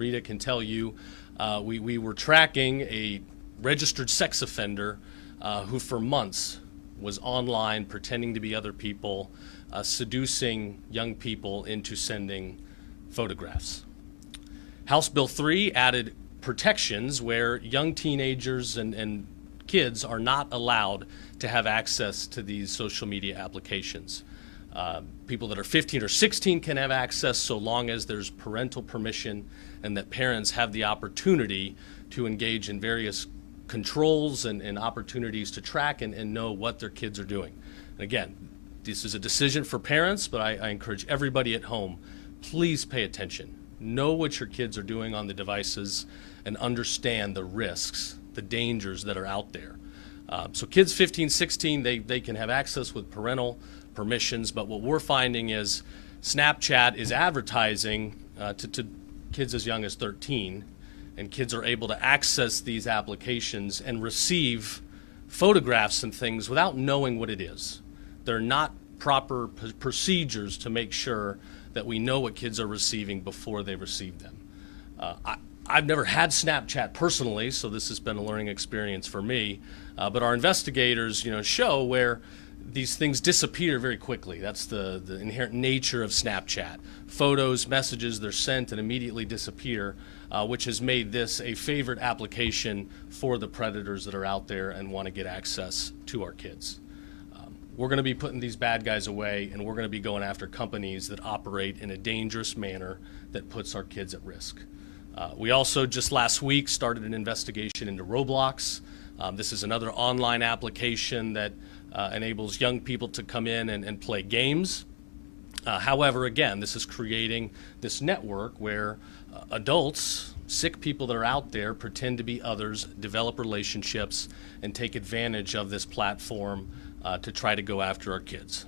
Rita can tell you, we were tracking a registered sex offender who for months was online pretending to be other people, seducing young people into sending photographs. House Bill 3 added protections where young teenagers and kids are not allowed to have access to these social media applications. People that are 15 or 16 can have access so long as there's parental permission and that parents have the opportunity to engage in various controls and opportunities to track and know what their kids are doing. And again, this is a decision for parents, but I encourage everybody at home, please pay attention. Know what your kids are doing on the devices and understand the risks, the dangers that are out there. So kids 15, 16, they can have access with parental permissions, but what we're finding is Snapchat is advertising to kids as young as 13, and kids are able to access these applications and receive photographs and things without knowing what it is. There are not proper procedures to make sure that we know what kids are receiving before they receive them. I've never had Snapchat personally, so this has been a learning experience for me, but our investigators show where these things disappear very quickly. That's the inherent nature of Snapchat. Photos, messages, they're sent and immediately disappear, which has made this a favorite application for the predators that are out there and want to get access to our kids. We're going to be putting these bad guys away, and we're going to be going after companies that operate in a dangerous manner that puts our kids at risk. We also just last week started an investigation into Roblox. This is another online application that enables young people to come in and play games. However, again, this is creating this network where adults, sick people that are out there, pretend to be others, develop relationships, and take advantage of this platform to try to go after our kids.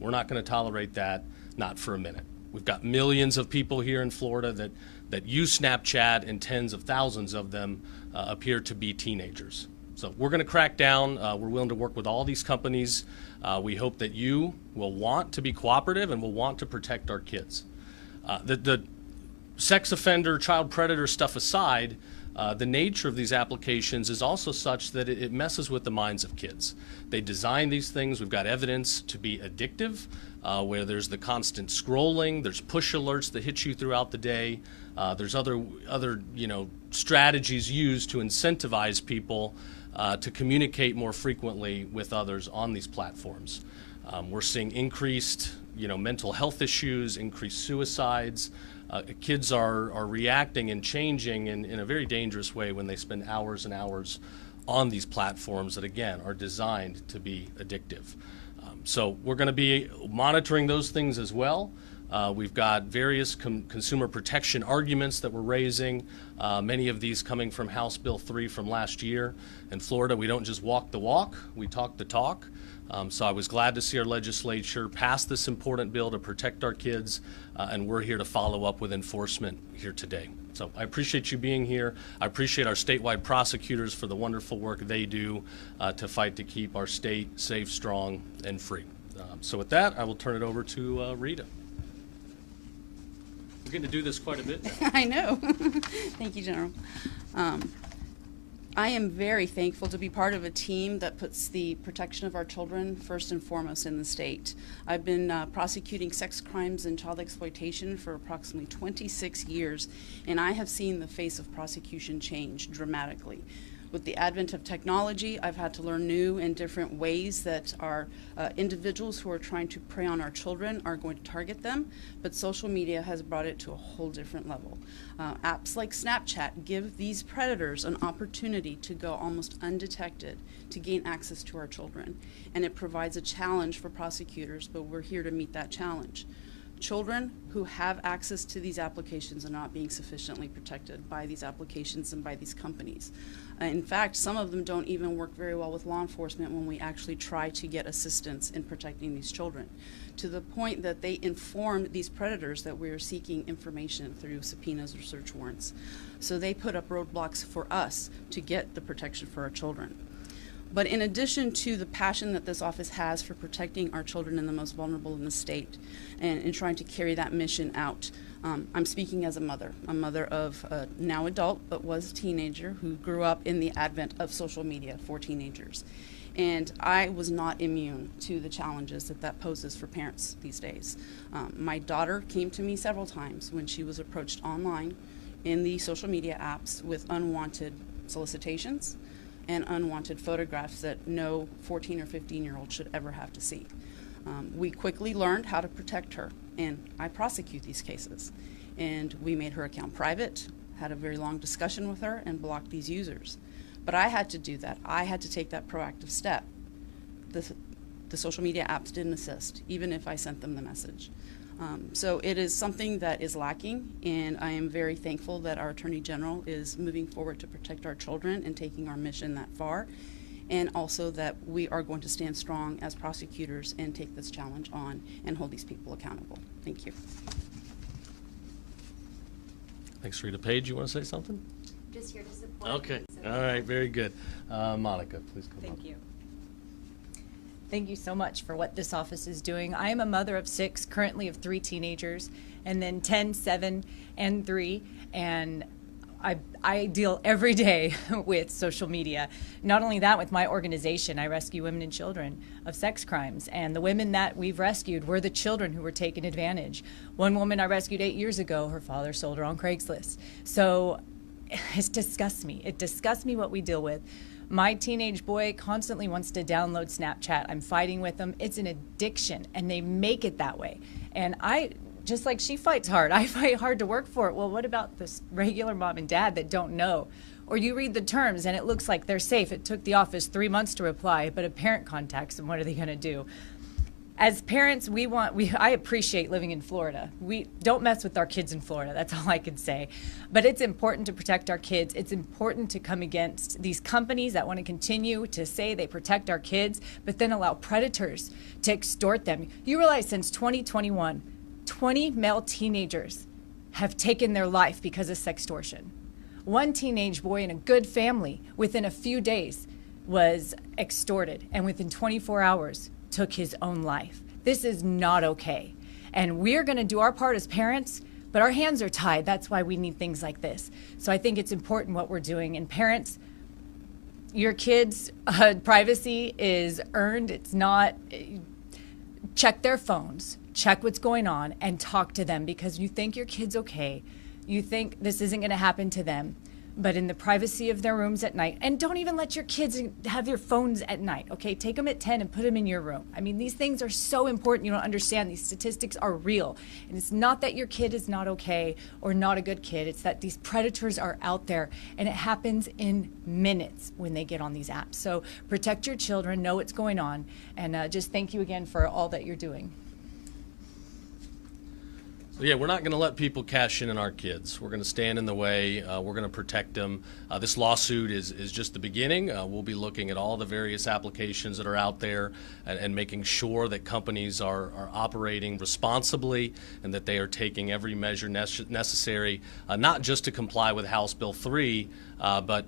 We're not going to tolerate that, not for a minute. We've got millions of people here in Florida that use Snapchat, and tens of thousands of them appear to be teenagers. So we're going to crack down. We're willing to work with all these companies. We hope that you will want to be cooperative and will want to protect our kids. The sex offender, child predator stuff aside, the nature of these applications is also such that it messes with the minds of kids. They design these things, we've got evidence, to be addictive, where there's the constant scrolling, there's push alerts that hit you throughout the day, there's other strategies used to incentivize people to communicate more frequently with others on these platforms. We're seeing increased mental health issues, increased suicides. Kids are reacting and changing in a very dangerous way when they spend hours and hours on these platforms that, again, are designed to be addictive. So we're going to be monitoring those things as well. We've got various consumer protection arguments that we're raising, many of these coming from House Bill 3 from last year. In Florida, we don't just walk the walk, we talk the talk. So I was glad to see our legislature pass this important bill to protect our kids, and we're here to follow up with enforcement here today. So I appreciate you being here. I appreciate our statewide prosecutors for the wonderful work they do to fight to keep our state safe, strong, and free. So with that, I will turn it over to Rita. We're going to do this quite a bit now. I know. Thank you, General. I am very thankful to be part of a team that puts the protection of our children first and foremost in the state. I've been prosecuting sex crimes and child exploitation for approximately 26 years, and I have seen the face of prosecution change dramatically. With the advent of technology, I've had to learn new and different ways that our individuals who are trying to prey on our children are going to target them, but social media has brought it to a whole different level. Apps like Snapchat give these predators an opportunity to go almost undetected to gain access to our children, and it provides a challenge for prosecutors, but we're here to meet that challenge. Children who have access to these applications are not being sufficiently protected by these applications and by these companies. In fact, some of them don't even work very well with law enforcement when we actually try to get assistance in protecting these children, to the point that they inform these predators that we are seeking information through subpoenas or search warrants. So they put up roadblocks for us to get the protection for our children. But in addition to the passion that this office has for protecting our children and the most vulnerable in the state, and in trying to carry that mission out, I'm speaking as a mother of a now adult, but was a teenager who grew up in the advent of social media for teenagers. And I was not immune to the challenges that poses for parents these days. My daughter came to me several times when she was approached online in the social media apps with unwanted solicitations and unwanted photographs that no 14 or 15-year-old should ever have to see. We quickly learned how to protect her, and I prosecute these cases. And we made her account private, had a very long discussion with her, and blocked these users. But I had to do that. I had to take that proactive step. The social media apps didn't assist, even if I sent them the message. So it is something that is lacking, and I am very thankful that our Attorney General is moving forward to protect our children and taking our mission that far, and also that we are going to stand strong as prosecutors and take this challenge on and hold these people accountable. Thank you. Thanks, Rita Paige. You want to say something? Just here to support. Okay. All right. Very good. Monica, please come up. Thank you. Thank you so much for what this office is doing. I am a mother of 6, currently of 3 teenagers, and then 10, 7, and 3, and I deal every day with social media. Not only that, with my organization, I rescue women and children of sex crimes, and the women that we've rescued were the children who were taken advantage. One woman I rescued 8 years ago, her father sold her on Craigslist. So it disgusts me. It disgusts me what we deal with. My teenage boy constantly wants to download Snapchat. I'm fighting with them. It's an addiction, and they make it that way. And just like she fights hard, I fight hard to work for it. Well, what about this regular mom and dad that don't know? Or you read the terms and it looks like they're safe. It took the office 3 months to reply, but a parent contacts them. What are they going to do? As parents, I appreciate living in Florida. We don't mess with our kids in Florida. That's all I can say. But it's important to protect our kids. It's important to come against these companies that want to continue to say they protect our kids, but then allow predators to extort them. You realize since 2021, 20 male teenagers have taken their life because of sextortion. One teenage boy in a good family, within a few days, was extorted, and within 24 hours, took his own life. This is not okay. And we're going to do our part as parents, but our hands are tied. That's why we need things like this. So I think it's important what we're doing. And parents, your kids' privacy is earned. It's not. Check their phones, check what's going on, and talk to them, because you think your kid's okay. You think this isn't going to happen to them. But in the privacy of their rooms at night, and don't even let your kids have their phones at night, okay? Take them at 10 and put them in your room. I mean, these things are so important. You don't understand. These statistics are real. And it's not that your kid is not okay or not a good kid. It's that these predators are out there, and it happens in minutes when they get on these apps. So protect your children, know what's going on, and just thank you again for all that you're doing. So yeah, we're not going to let people cash in on our kids. We're going to stand in the way. We're going to protect them. This lawsuit is just the beginning. We'll be looking at all the various applications that are out there and making sure that companies are operating responsibly and that they are taking every measure necessary, not just to comply with House Bill 3, but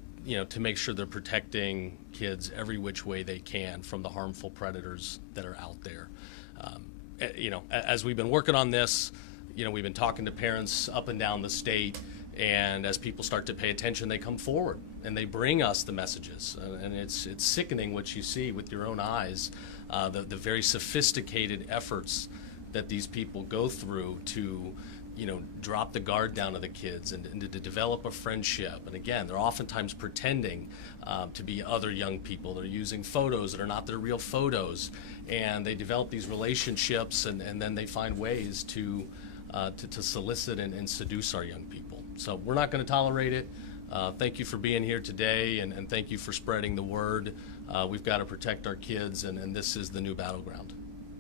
to make sure they're protecting kids every which way they can from the harmful predators that are out there. As we've been working on this, we've been talking to parents up and down the state, and as people start to pay attention, they come forward and they bring us the messages. And it's sickening what you see with your own eyes, the very sophisticated efforts that these people go through to, drop the guard down to the kids and to develop a friendship. And again, they're oftentimes pretending to be other young people. They're using photos that are not their real photos, and they develop these relationships, and then they find ways to solicit and seduce our young people. So we're not going to tolerate it. Thank you for being here today, and thank you for spreading the word. We've got to protect our kids, and this is the new battleground.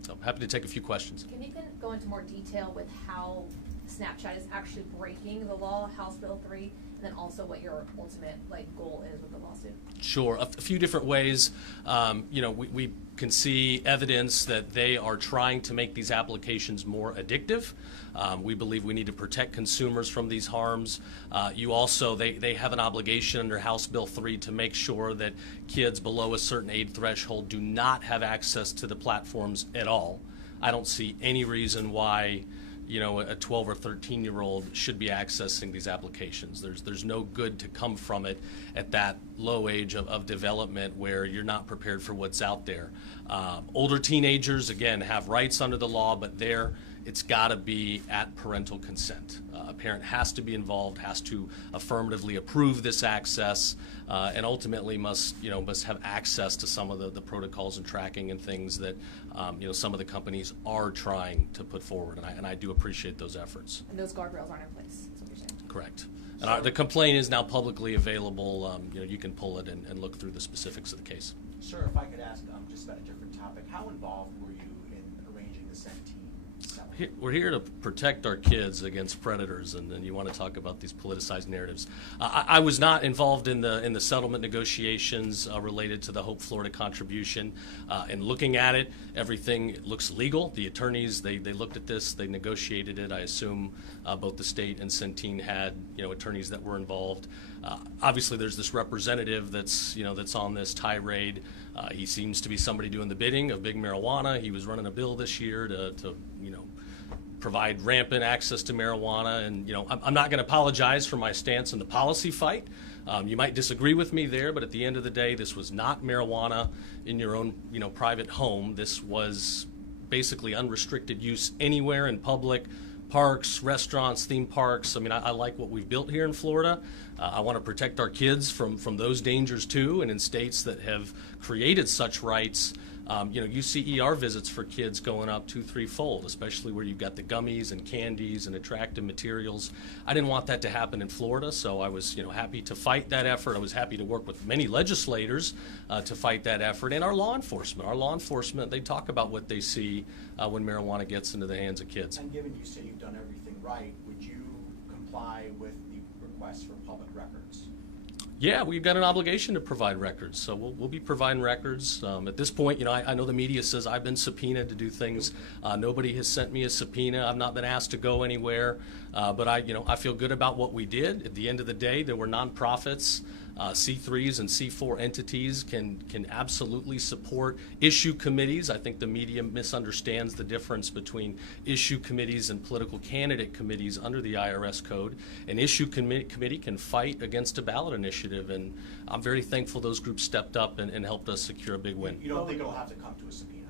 So happy to take a few questions. Can you go into more detail with how Snapchat is actually breaking the law, House Bill 3, and then also what your ultimate goal is with the lawsuit? Sure, a few different ways. We can see evidence that they are trying to make these applications more addictive. We believe we need to protect consumers from these harms. They have an obligation under House Bill 3 to make sure that kids below a certain age threshold do not have access to the platforms at all. I don't see any reason why a 12 or 13-year-old should be accessing these applications. There's no good to come from it at that low age of development where you're not prepared for what's out there. Older teenagers, again, have rights under the law, but it's got to be at parental consent. A parent has to be involved, has to affirmatively approve this access, and ultimately must have access to some of the protocols and tracking and things that some of the companies are trying to put forward, and I do appreciate those efforts. And those guardrails aren't in place, is what you're saying? Correct. And the complaint is now publicly available. You can pull it and look through the specifics of the case. Sir, if I could ask just about a different topic, how involved were you in arranging the Centene settlement? We're here to protect our kids against predators, and then you want to talk about these politicized narratives. I was not involved in the settlement negotiations related to the Hope Florida contribution. And looking at it, everything looks legal. The attorneys, they looked at this, they negotiated it. I assume both the state and Centene had attorneys that were involved. Obviously, there's this representative that's on this tirade. He seems to be somebody doing the bidding of big marijuana. He was running a bill this year to provide rampant access to marijuana. And I'm not going to apologize for my stance in the policy fight. You might disagree with me there, but at the end of the day, this was not marijuana in your own private home. This was basically unrestricted use anywhere in public. Parks, restaurants, theme parks. I like what we've built here in Florida. I want to protect our kids from those dangers too. And in states that have created such rights, you see ER visits for kids going up 2-3-fold, especially where you've got the gummies and candies and attractive materials. I didn't want that to happen in Florida, so I was happy to fight that effort. I was happy to work with many legislators to fight that effort, and our law enforcement. Our law enforcement, they talk about what they see when marijuana gets into the hands of kids. And given you say you've done everything right, would you comply with the request for public records? Yeah, we've got an obligation to provide records, so we'll be providing records. At this point, I know the media says I've been subpoenaed to do things. Nobody has sent me a subpoena. I've not been asked to go anywhere, but I feel good about what we did. At the end of the day, there were nonprofits. C3s and C4 entities can absolutely support issue committees. I think the media misunderstands the difference between issue committees and political candidate committees under the IRS code. An issue committee can fight against a ballot initiative, and I'm very thankful those groups stepped up and helped us secure a big win. You don't think it'll have to come to a subpoena?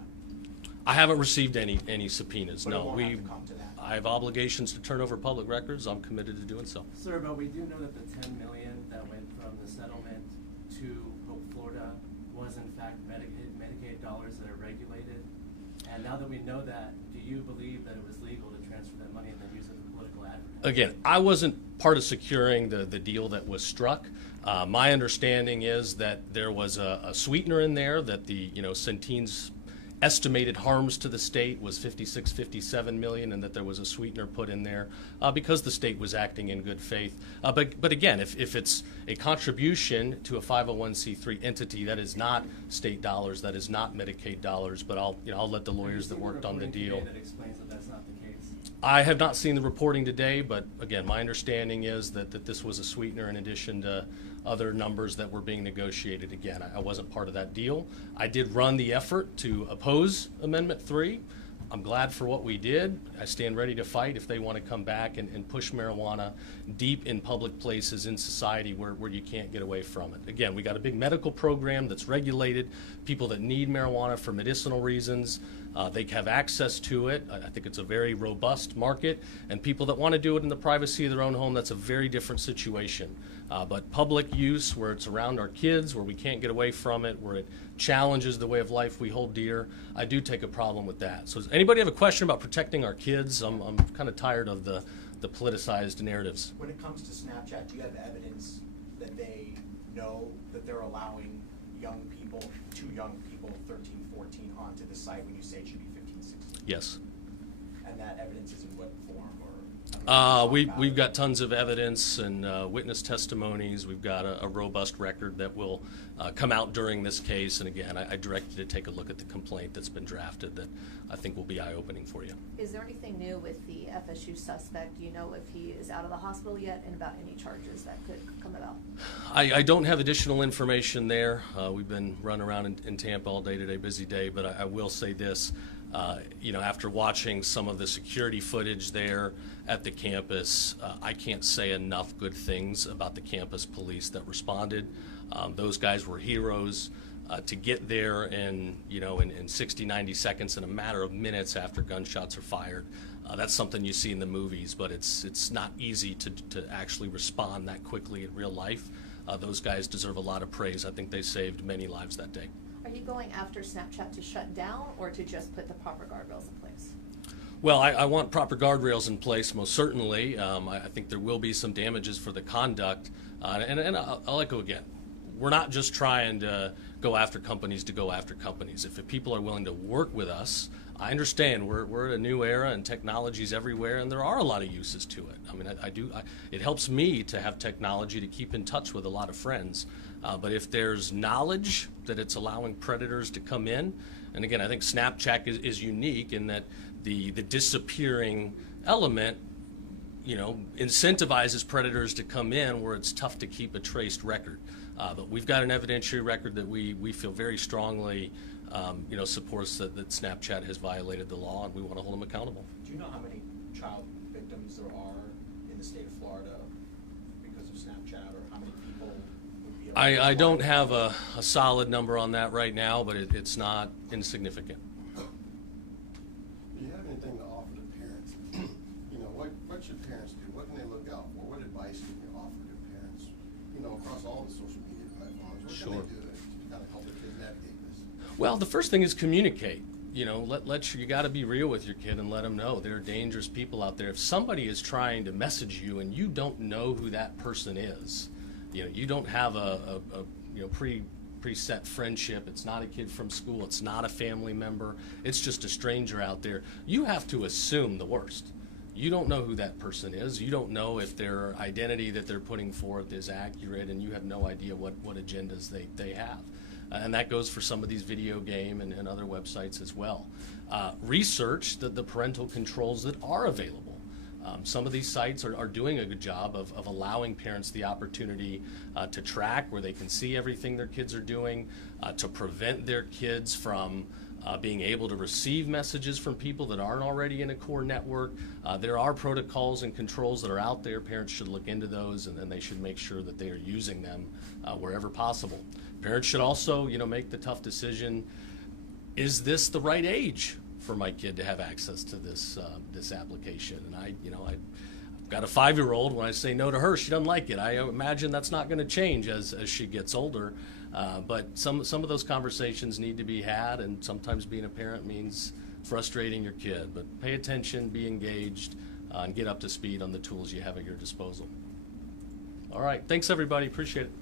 I haven't received any subpoenas. But No, it won't have to come to that. I have obligations to turn over public records. I'm committed to doing so. Sir, but we do know that the $10 million that went from the settlement to Hope Florida was in fact Medicaid dollars that are regulated. And now that we know that, do you believe that it was legal to transfer that money and then use it for political advertising? Again, I wasn't part of securing the deal that was struck. My understanding is that there was a sweetener in there, that the Centene's estimated harms to the state was 57 million, and that there was a sweetener put in there because the state was acting in good faith. But again, if it's a contribution to a 501c3 entity, that is not state dollars, that is not Medicaid dollars. But I'll let the lawyers that worked on the deal. That explains that that's not the case. I have not seen the reporting today, but again, my understanding is that this was a sweetener in addition to other numbers that were being negotiated. Again, I wasn't part of that deal. I did run the effort to oppose Amendment 3. I'm glad for what we did. I stand ready to fight if they want to come back and push marijuana deep in public places in society where you can't get away from it. Again, we got a big medical program that's regulated. People that need marijuana for medicinal reasons, they have access to it. I think it's a very robust market. And people that want to do it in the privacy of their own home, that's a very different situation. But public use, where it's around our kids, where we can't get away from it, where it challenges the way of life we hold dear, I do take a problem with that. So does anybody have a question about protecting our kids? I'm kind of tired of the politicized narratives. When it comes to Snapchat, do you have evidence that they know that they're allowing young people, 13, 14, onto the site when you say it should be 15, 16? Yes. And that evidence is in what form? We've got tons of evidence and witness testimonies. We've got a robust record that will come out during this case. And again, I direct you to take a look at the complaint that's been drafted that I think will be eye-opening for you. Is there anything new with the FSU suspect? Do you know if he is out of the hospital yet, and about any charges that could come about? I don't have additional information there. We've been running around in Tampa all day today, busy day, but I will say this. After watching some of the security footage there at the campus, I can't say enough good things about the campus police that responded. Those guys were heroes. To get there in 60, 90 seconds, in a matter of minutes after gunshots are fired, that's something you see in the movies, but it's not easy to actually respond that quickly in real life. Those guys deserve a lot of praise. I think they saved many lives that day. Are you going after Snapchat to shut down or to just put the proper guardrails in place? Well, I want proper guardrails in place, most certainly. I think there will be some damages for the conduct. And I'll echo again, we're not just trying to go after companies to go after companies. If people are willing to work with us, I understand we're at a new era and technology's everywhere, and there are a lot of uses to it. I mean, it helps me to have technology to keep in touch with a lot of friends. But if there's knowledge that it's allowing predators to come in, and again, I think Snapchat is unique in that the disappearing element, incentivizes predators to come in where it's tough to keep a traced record. But we've got an evidentiary record that we feel very strongly supports that Snapchat has violated the law, and we want to hold them accountable. Do you know how many child victims there are in the state of Florida because of Snapchat, or how many people would be I don't have a solid number on that right now, but it's not insignificant. Do you have anything to offer to parents? What should parents do? What can they look out for? What advice can you offer to parents, across all the social media platforms? What Sure. can they do to kind of help their kids navigate this? Well, the first thing is communicate. You got to be real with your kid and let them know there are dangerous people out there. If somebody is trying to message you and you don't know who that person is, you don't have a preset friendship. It's not a kid from school. It's not a family member. It's just a stranger out there. You have to assume the worst. You don't know who that person is. You don't know if their identity that they're putting forth is accurate, and you have no idea what agendas they have. And that goes for some of these video game and other websites as well. Research the parental controls that are available. Some of these sites are doing a good job of allowing parents the opportunity to track where they can see everything their kids are doing, to prevent their kids from being able to receive messages from people that aren't already in a core network. There are protocols and controls that are out there. Parents should look into those, and then they should make sure that they are using them wherever possible. Parents should also, make the tough decision, is this the right age for my kid to have access to this application? And I've got a 5-year-old. When I say no to her, she doesn't like it. I imagine that's not going to change as she gets older. But some of those conversations need to be had, and sometimes being a parent means frustrating your kid. But pay attention, be engaged, and get up to speed on the tools you have at your disposal. All right, thanks everybody, appreciate it.